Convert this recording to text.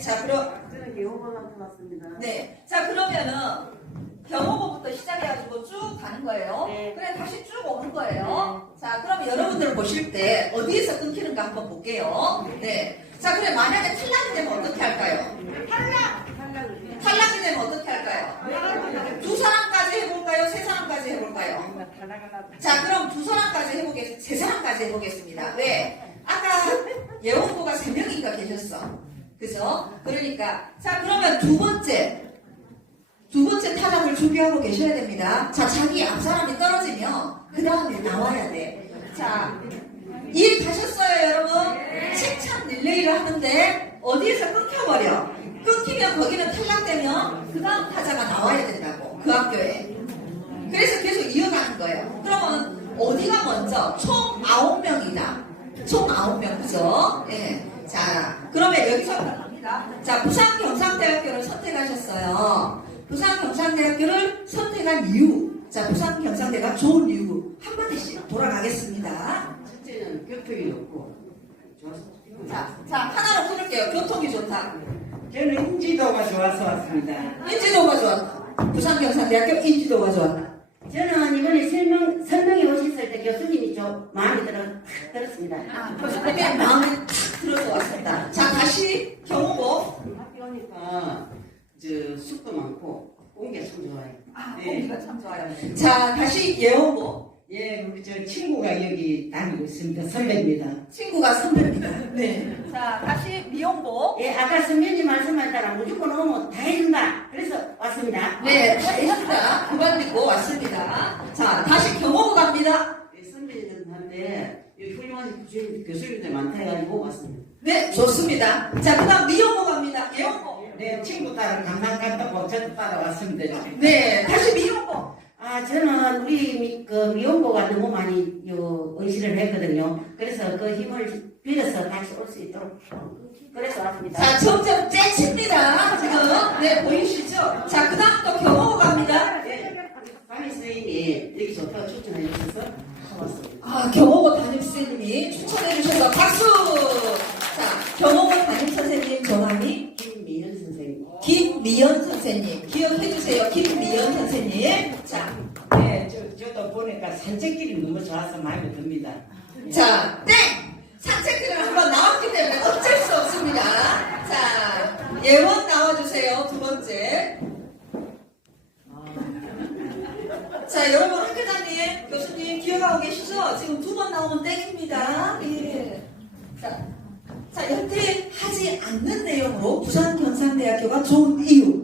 네, 자, 그럼, 왔습니다. 네. 자, 그러면은, 경호부부터 시작해가지고 쭉 가는 거예요. 네. 그래, 다시 쭉 오는 거예요. 자, 그럼 여러분들 보실 때 어디에서 끊기는가 한번 볼게요. 네. 자, 그래, 만약에 탈락이 되면 어떻게 할까요? 탈락을 탈락이 되면 어떻게 할까요? 두 사람까지 해볼까요? 세 사람까지 해볼까요? 자, 그럼 두 사람까지 해보겠습니다. 세 사람까지 해보겠습니다. 왜? 아까 예원고가 세 명인가 계셨어. 그죠? 그러니까. 자, 그러면 두 번째. 두 번째 타락을 준비하고 계셔야 됩니다. 자, 자기 앞 사람이 떨어지면 그 다음에 나와야 돼. 자, 이해 가셨어요, 여러분? 칭찬 릴레이를 하는데 어디에서 끊겨버려. 끊기면 거기는 탈락되면 그 다음 타자가 나와야 된다고. 그 학교에. 그래서 계속 이어가는 거예요. 그러면 어디가 먼저? 총 9명이다. 총 9명, 그죠? 예. 자, 그러면 갑니다. 자, 부산경상대학교를 선택하셨어요. 부산경상대학교를 선택한 이유. 자, 부산경상대가 좋은 이유. 한마디씩 돌아가겠습니다. 첫째는 교통이 좋았어. 자, 자, 하나로 끊을게요. 교통이 좋다. 저는 인지도가 좋아서 왔습니다. 인지도가 좋았다. 부산경상대학교 인지도가 좋았다. 저는 이번에 설명, 설명회 오셨을 때 교수님이 좀 마음에 들어, 탁 들었습니다. 아, 교수님의 마음이 탁 들어서 왔습니다. 자, 다시 경호고. 학교 오니까 저 숲도 많고 공기가 참 좋아요. 아, 네. 공기가 참 좋아요. 자, 다시 예원고. 예, 우리 저 친구가 여기 다니고 있습니다. 선배입니다. 친구가 선배입니다. 네. 자, 다시 미용고. 예, 아까 선배님 말씀한 따라 무조건 오면 다 해준다. 그래서 왔습니다. 네, 다 했습니다. 그만 믿고 왔습니다. 자, 다시 경호고 갑니다. 교수님- 교수님들 많다 해가지고 왔습니다. 네, 좋습니다. 자, 그 다음 미용고 갑니다. 예원고. 네, 친구 따라 강남 갔다고 저도 따라왔습니다. 지금. 네, 다시 미용고. 아, 저는 우리 미, 그 미용고가 너무 많이 요, 의지를 했거든요. 그래서 그 힘을 빌어서 같이 올수 있도록. 그래서 왔습니다. 자, 점점 째칩니다. 지금. 네, 보이시죠? 자, 그 다음 또 경호고 갑니다. 네, 담임 선생님이 여기 좋다고 추천해 주셔서 왔습니다. 아, 담임 선생님이 추천해 주셔서 박수! 자, 경호고 담임 선생님 전함이 김미연 선생님. 김미연 선생님. 기억해 주세요. 김미연 선생님. 자, 네, 저, 저도 보니까 산책길이 너무 좋아서 마음에 듭니다. 자, 땡! 산책길을 한번 나왔기 때문에 어쩔 수 없습니다. 자, 예원 나와주세요. 두 번째. 자, 여러분, 학교 장님, 교수님 기억하고 계시죠? 지금 두 번 나오면 땡입니다. 예. 자, 자, 연퇴하지 않는 내용으로 부산경상대학교가 좋은 이유.